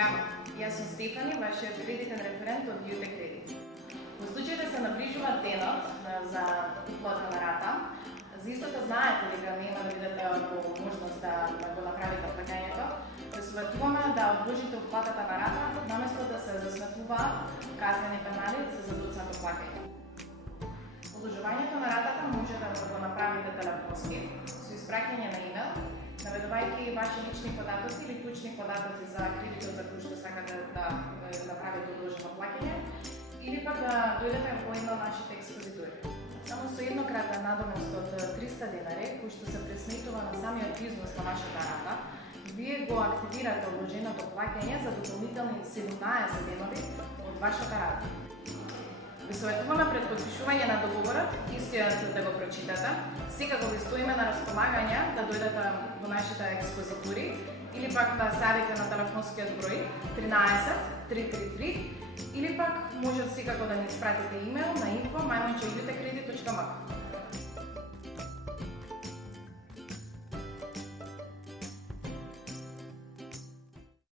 Здраво, јас сум Стефани, вашиот кредитен референт од Јуте Кредит. Во случај да се наближува денот за уплата на рата, за истото знаете дека нема да бидете во можност да го направите плаќањето, се советуваме да одложите уплатата на рата наместо да се засметнуваат казнени пенали за задуцнато плаќање. Одложувањето на ратата може да го направите телефонски со испраќање на имейл, наведувајќи ваши лични податоци или клучни податоци за кредитот за кој што сакате да направите одложено плаќање, или пак да дојдете во една од нашите експозитори. Само со еднократен надомест од 300 денари, кој што се пресметува на самиот износ на вашата рата, вие го активирате одложеното плаќање за дополнителни 17 денови од вашата рата. Ви советуваме пред подпишување на договорот, истиот да го прочитате. Секако ви стоиме на располагање да дојдете во нашите експозитори или пак да ставите на телефонскиот број 13 333 или пак може секако да ни испратите имейл на info@jutekredit.mk.